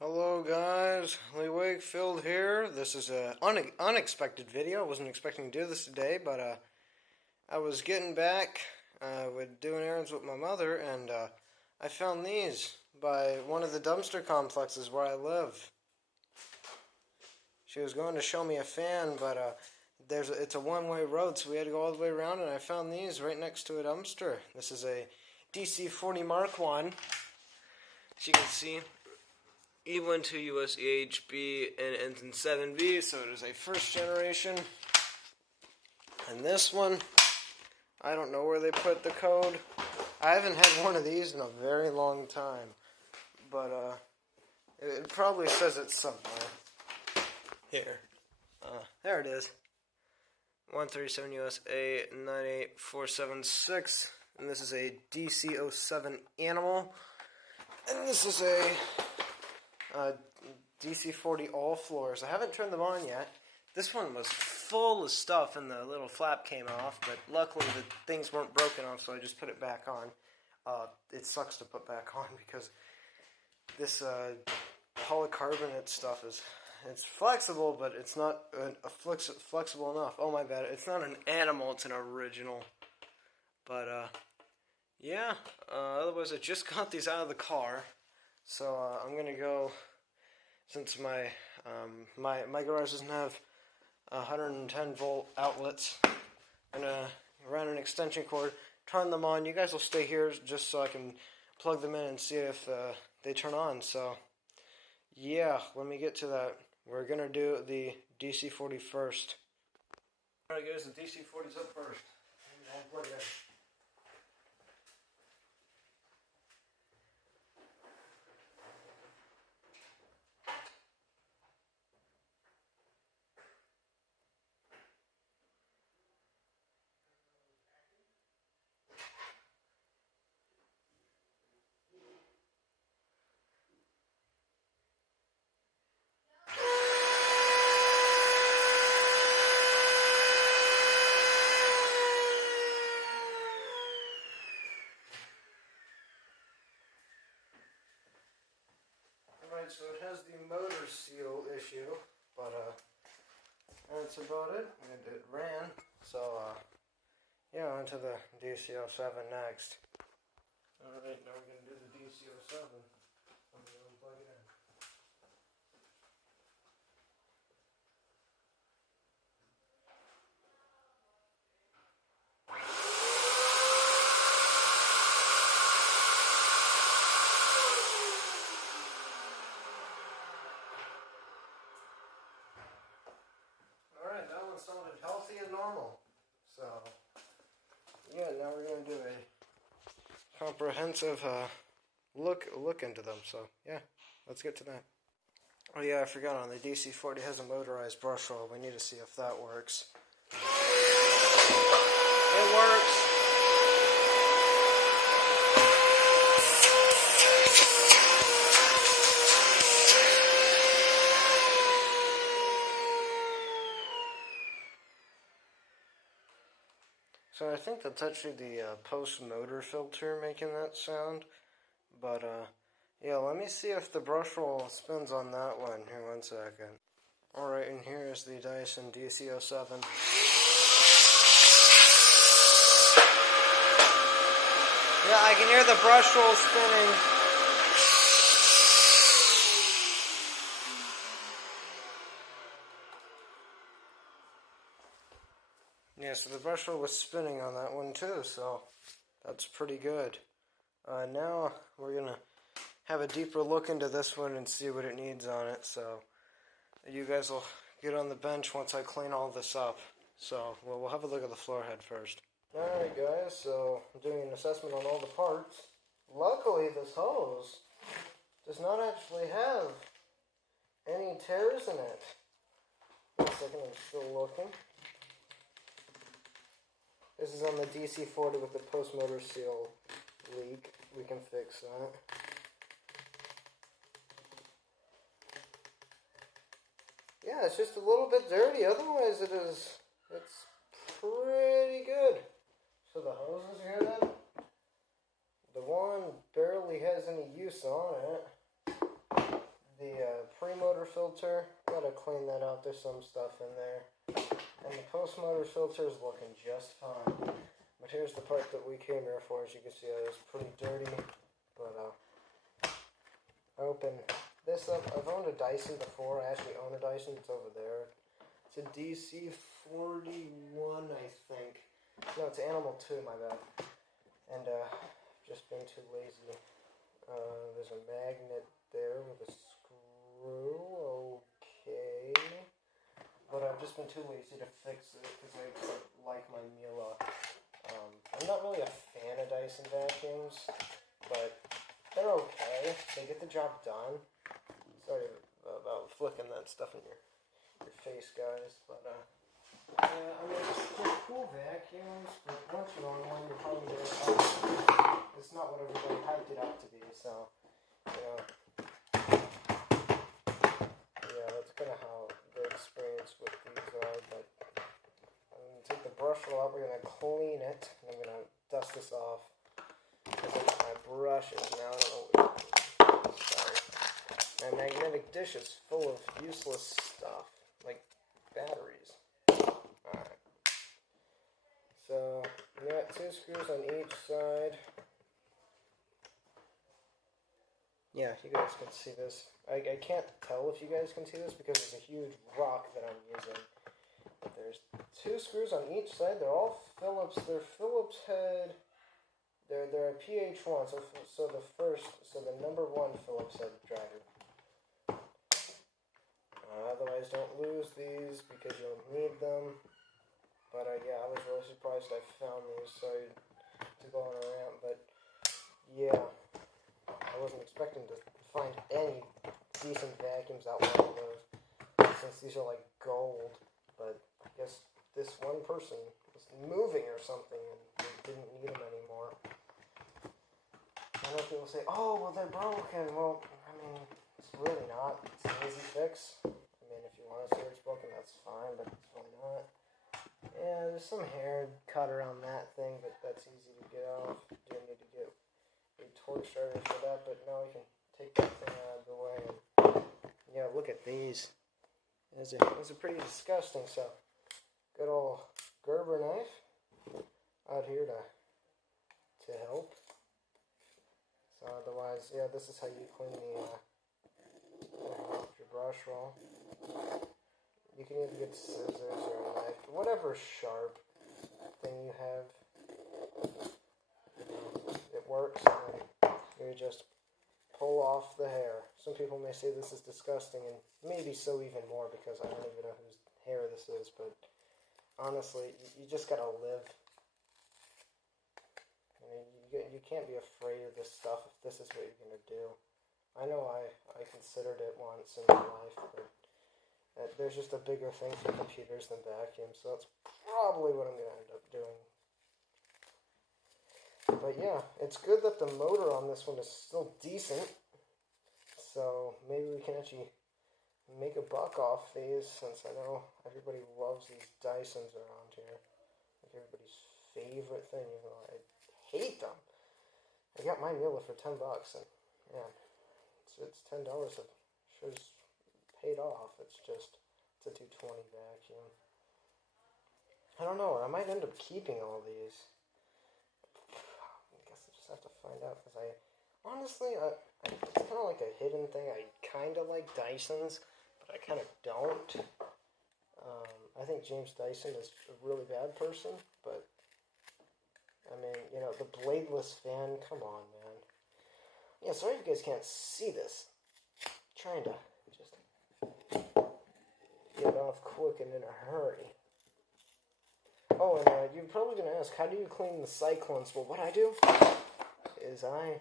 Hello guys, Lee Wakefield here. This is an unexpected video. I wasn't expecting to do this today, but I was getting back with doing errands with my mother, and I found these by one of the dumpster complexes where I live. She was going to show me a fan, but it's a one-way road, so we had to go all the way around, and I found these right next to a dumpster. This is a DC-40 Mark I, as you can see. E12 US EHB and ends in 7V, so it is a first generation. And this one, I don't know where they put the code. I haven't had one of these in a very long time, but it probably says it somewhere. Here. There it is. 137 USA 98476, and this is a DC-07 Animal, and this is a DC-40 all floors. I haven't turned them on yet. This one was full of stuff and the little flap came off, but luckily the things weren't broken off, so I just put it back on. It sucks to put back on because this polycarbonate stuff it's flexible, but it's not flexible enough. Oh my bad, it's not an animal, it's an original. But yeah, otherwise I just got these out of the car. So I'm gonna go, since my garage doesn't have 110 volt outlets, I'm gonna run an extension cord, turn them on. You guys will stay here just so I can plug them in and see if they turn on. So yeah, let me get to that. We're gonna do the DC-40 first. Alright guys, the DC-40's up first. I'll plug it in. Alright, so it has the motor seal issue, but that's about it. And it ran, so yeah, on to the DC-07 next. Alright, now we're going to do the DC-07. I'm going to unplug it in. Sounded healthy and normal. So yeah, now we're going to do a comprehensive look into them. So yeah, let's get to that. Oh yeah, I forgot, on the DC-40 has a motorized brush roll. We need to see if that works. It works. So I think that's actually the post-motor filter making that sound. But yeah, let me see if the brush roll spins on that one. Here, one second. Alright, and here is the Dyson DC-07. Yeah, I can hear the brush roll spinning. Yeah, so the brush roll was spinning on that one too, so that's pretty good. Now we're going to have a deeper look into this one and see what it needs on it, so you guys will get on the bench once I clean all this up. So we'll have a look at the floor head first. Alright guys, so I'm doing an assessment on all the parts. Luckily this hose does not actually have any tears in it. One second, I'm still looking. This is on the DC-40 with the post-motor seal leak. We can fix that. Yeah, it's just a little bit dirty. Otherwise, it's pretty good. So the hoses here then, the one barely has any use on it. The filter, gotta clean that out. There's some stuff in there. And the post-motor filter is looking just fine. But here's the part that we came here for. As you can see, it was pretty dirty. But open this up. I've owned a Dyson before. I actually own a Dyson. It's over there. It's a DC41, I think. No, it's Animal 2, my bad. And just been too lazy. There's a magnet there with a screw. Okay. But I've just been too lazy to fix it because I like my Miele. I'm not really a fan of Dyson vacuums, but they're okay. They get the job done. Sorry about flicking that stuff in your face, guys. But yeah, I mean, they're cool vacuums, but once you own one, you're probably going to it's not what everybody hyped it up to be. So, you know, yeah, that's kind of how the experience with these are. But I'm going to take the brush roll out. We're going to clean it. And I'm going to dust this off. My brushes now. I don't know what sorry. My magnetic dish is full of useless stuff, like batteries. Alright. So, you got 2 screws on each side. Yeah, you guys can see this. I can't tell if you guys can see this because it's a huge rock that I'm using. But there's 2 screws on each side. They're all Phillips. They're Phillips head. They're a PH1. So the number 1 Phillips head driver. Otherwise, don't lose these because you'll need them. But yeah, I was really surprised I found these. Sorry to go on a rant, but yeah, I wasn't expecting to find any decent vacuums out where I live, since these are like gold. But I guess this one person was moving or something and they didn't need them anymore. I know people say, "Oh, well, they're broken." Well, I mean, it's really not. It's an easy fix. I mean, if you want to say it's broken, that's fine, but it's really not. Yeah, there's some hair cut around that thing, but that's easy to get off. You do need to get a torch starter for that, but now we can take that thing out of the way. And yeah, look at these. These are pretty disgusting. So, good old Gerber knife out here to help. So otherwise, yeah, this is how you clean your brush roll. You can either get scissors or a knife, whatever sharp thing you have. It works, and you just pull off the hair. Some people may say this is disgusting, and maybe so even more because I don't even know whose hair this is, but honestly, you just gotta live. I mean, you can't be afraid of this stuff if this is what you're gonna do. I know I considered it once in my life, but there's just a bigger thing for computers than vacuums, so that's probably what I'm going to end up doing. But yeah, it's good that the motor on this one is still decent, so maybe we can actually make a buck off these, since I know everybody loves these Dysons around here. Like everybody's favorite thing, even though I hate them. I got my Miele for $10, and yeah, it's $10 that sure is paid off. It's a 220 vacuum. I don't know. I might end up keeping all these. I guess I just have to find out, because honestly, it's kind of like a hidden thing. I kind of like Dysons, but I kind of don't. I think James Dyson is a really bad person, but I mean, you know, the bladeless fan, come on, man. Yeah, sorry if you guys can't see this. I'm trying to just get off quick and in a hurry. Oh, and you're probably going to ask, how do you clean the cyclones? Well, what I do is I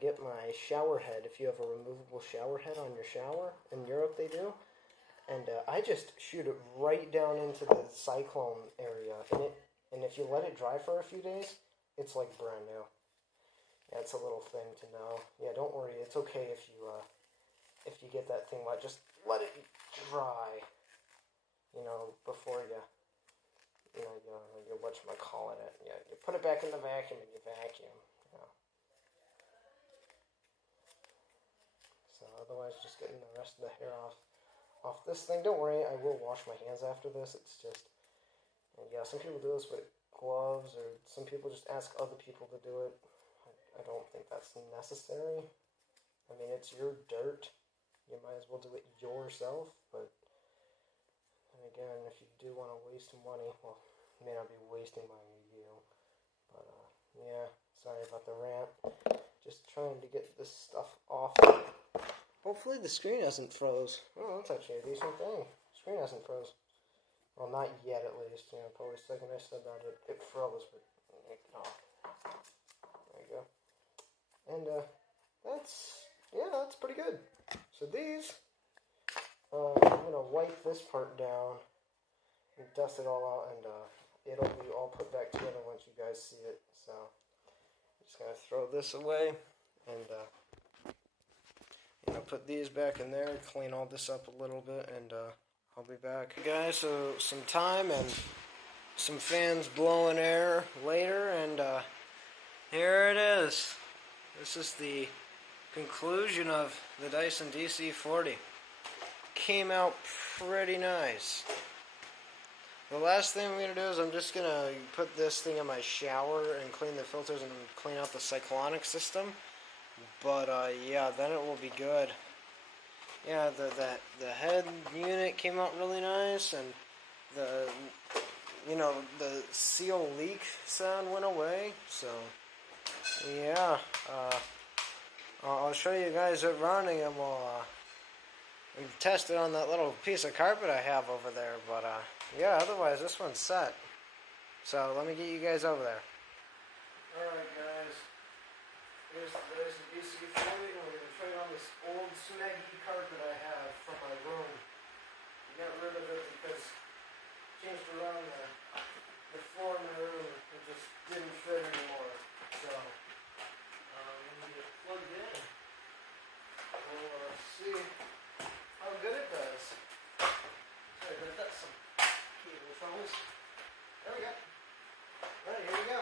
get my shower head, if you have a removable shower head on your shower. In Europe, they do. And I just shoot it right down into the cyclone area. And if you let it dry for a few days, it's like brand new. Yeah, it's a little thing to know. Yeah, don't worry. It's okay if you get that thing wet. Just let it dry, you know, before you whatchamacallit it. Yeah, you put it back in the vacuum and you vacuum. You know. So otherwise just getting the rest of the hair off this thing. Don't worry, I will wash my hands after this. It's just, yeah, some people do this with gloves, or some people just ask other people to do it. I don't think that's necessary. I mean, it's your dirt. You might as well do it yourself, but and again, if you do want to waste money, well, you may not be wasting money, but yeah, sorry about the rant. Just trying to get this stuff off. Hopefully the screen hasn't froze. Oh, that's actually a decent thing. Screen hasn't froze. Well, not yet, at least. You know, probably the second I said that, it froze, but it can off. There you go. And that's pretty good. So these, I'm gonna wipe this part down and dust it all out, and it'll be all put back together once you guys see it. So I'm just gonna throw this away and put these back in there, clean all this up a little bit, and I'll be back. Okay, guys, so some time and some fans blowing air later, and here it is. This is the conclusion of the Dyson DC-40. Came out pretty nice. The last thing I'm going to do is I'm just going to put this thing in my shower and clean the filters and clean out the cyclonic system. But yeah, then it will be good. Yeah, the head unit came out really nice, and the seal leak sound went away. So yeah, I'll show you guys it running, and we'll test it on that little piece of carpet I have over there. But yeah, otherwise this one's set. So let me get you guys over there. Alright guys, here's the Dyson DC-40, and we're going to try it on this old snaggy carpet I have from my room. I got rid of it because I changed around the floor in my room. It just didn't fit anymore. So let me get it plugged in. We'll see how good it does. Sorry about that, some cable phones. There we go. Alright, here we go.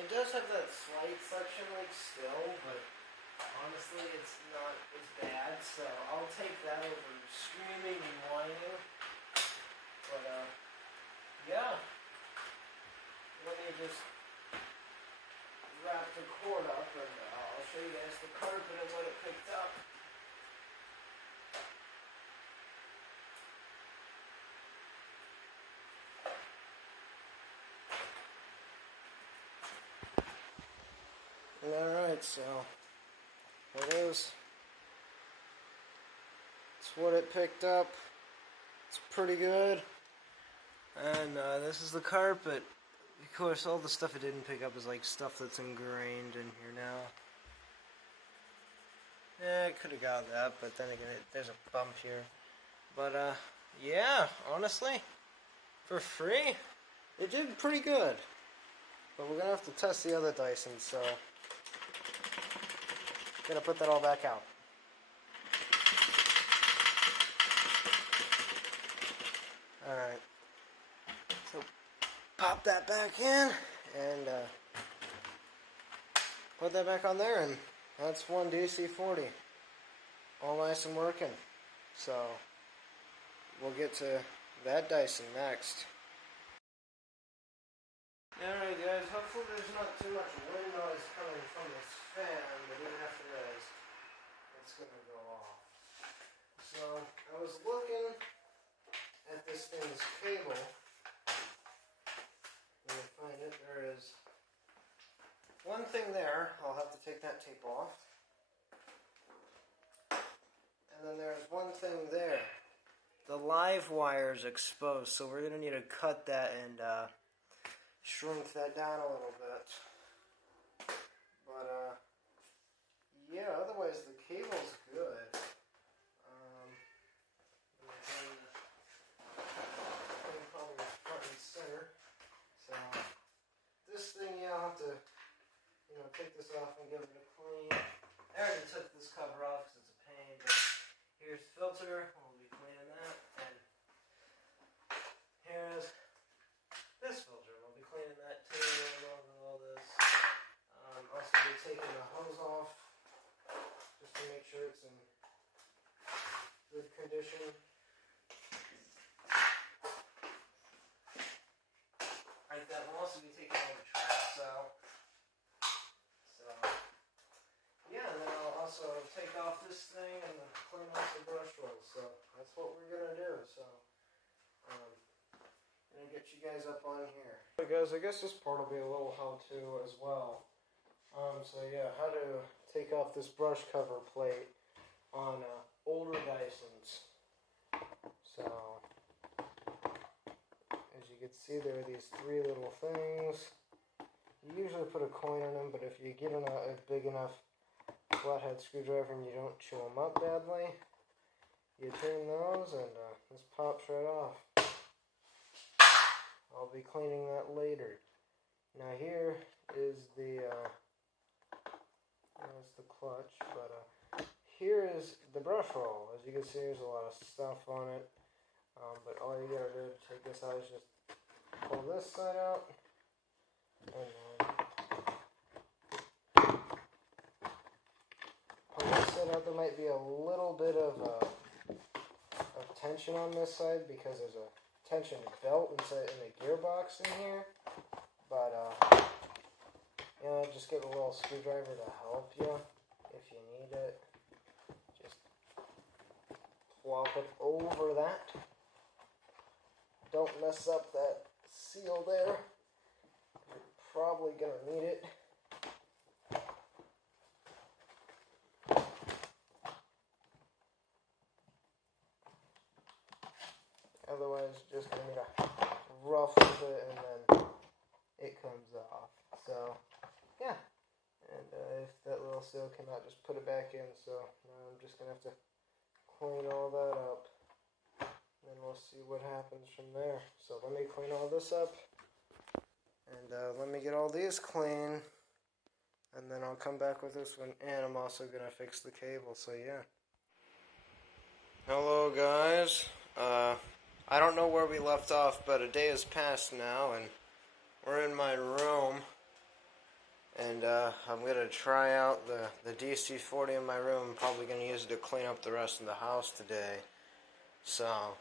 It does have that slight suction like still, but honestly it's not as bad, so I'll take that over screaming and whining. But yeah. Let me just wrap the cord up, and I'll show you guys the carpet and what it picked up. Alright, so it is. That's what it picked up. It's pretty good. And this is the carpet. Of course, all the stuff it didn't pick up is like stuff that's ingrained in here now. Yeah, I could have got that, but then again, there's a bump here. But yeah, honestly, for free, it did pretty good. But we're gonna have to test the other Dyson, so gonna put that all back out. Alright. So pop that back in and put that back on there, and that's one DC-40. All nice and working. So we'll get to that Dyson next. Alright guys, hopefully there's not too much wind noise coming from this fan, but even if there is, it's going to go off. So, I was looking at this thing thing there. I'll have to take that tape off. And then there's one thing there. The live wire is exposed, so we're going to need to cut that and shrink that down a little bit. But, yeah, otherwise the cable's good. Probably front and center. So, this thing, yeah, I'll have to, take this off and give it a clean. I already took this cover off because it's a pain, but here's the filter. We'll be cleaning that. And here's this filter. We'll be cleaning that too, along with all this. Also, be taking the hose off just to make sure it's in good condition. Alright, that will also be taking all the traps out. So, yeah, and then I'll also take off this thing and clean off the brush rolls. So, that's what we're going to do. So, I'm going to get you guys up on here. Hey guys, I guess this part will be a little how-to as well. So yeah, how to take off this brush cover plate on older Dysons. So, as you can see, there are these three little things. You usually put a coin in them, but if you get a big enough flathead screwdriver and you don't chew them up badly, you turn those and this pops right off. I'll be cleaning that later. Now here is that's the clutch, but here is the brush roll. As you can see, there's a lot of stuff on it, but all you gotta do to take this out is just pull this side out, and then pull this side out. There might be a little bit of tension on this side because there's a tension belt inside in the gearbox in here, but just get a little screwdriver to help you if you need it. Just plop it over that. Don't mess up that seal there. You're probably going to need it. Otherwise, you're just going to need to rough with it and then it comes off. So, yeah. And if that little seal came out, just put it back in. So now I'm just going to have to clean all that up. And we'll see what happens from there. So let me clean all this up. And let me get all these clean. And then I'll come back with this one. And I'm also going to fix the cable. So yeah. Hello guys. I don't know where we left off, but a day has passed now. And we're in my room. And I'm going to try out the DC-40 in my room. I'm probably going to use it to clean up the rest of the house today. So,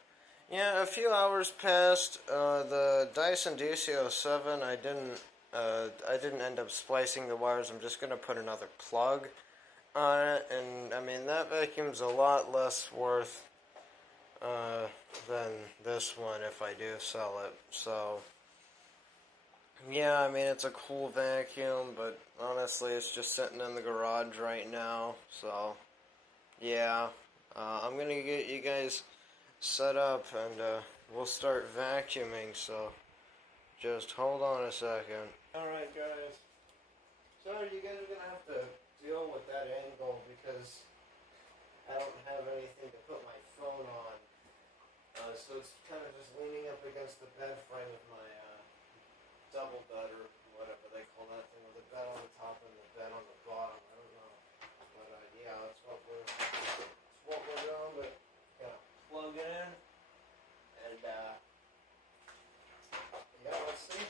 yeah, a few hours passed. The Dyson DC-07, I didn't end up splicing the wires. I'm just going to put another plug on it. And, I mean, that vacuum's a lot less worth than this one if I do sell it. So, yeah, I mean, it's a cool vacuum, but honestly, it's just sitting in the garage right now. So, yeah, I'm going to get you guys set up and we'll start vacuuming. So, just hold on a second. Alright, guys. Sorry, you guys are going to have to deal with that angle because I don't have anything to put my phone on. So it's kind of just leaning up against the bed frame of my double bed or whatever they call that thing with the bed on the top and the bed on the bottom. I don't know, but yeah, that's what we're doing. But gotta plug it in and yeah, let's see.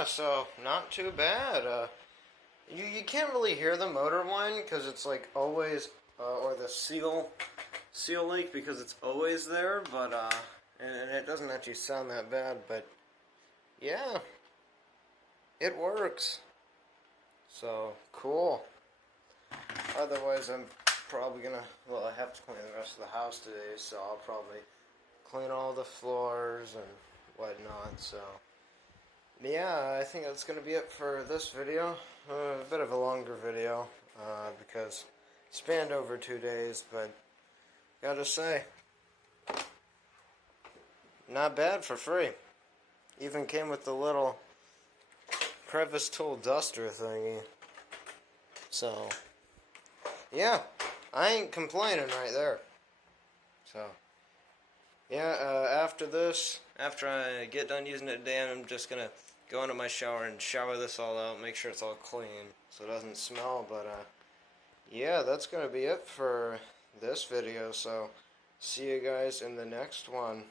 yeah, so not too bad. You can't really hear the motor whine because it's like always, or the seal leak because it's always there, but and it doesn't actually sound that bad, but yeah, it works. So cool. Otherwise, I'm probably gonna, well, I have to clean the rest of the house today, so I'll probably clean all the floors and whatnot. So yeah, I think that's gonna be it for this video. A bit of a longer video because it spanned over 2 days, but gotta say, not bad for free. Even came with the little crevice tool duster thingy. So yeah, I ain't complaining right there. So yeah, after this, after I get done using it today, I'm just gonna go into my shower and shower this all out, make sure it's all clean so it doesn't smell. But yeah, that's gonna be it for this video. So see you guys in the next one.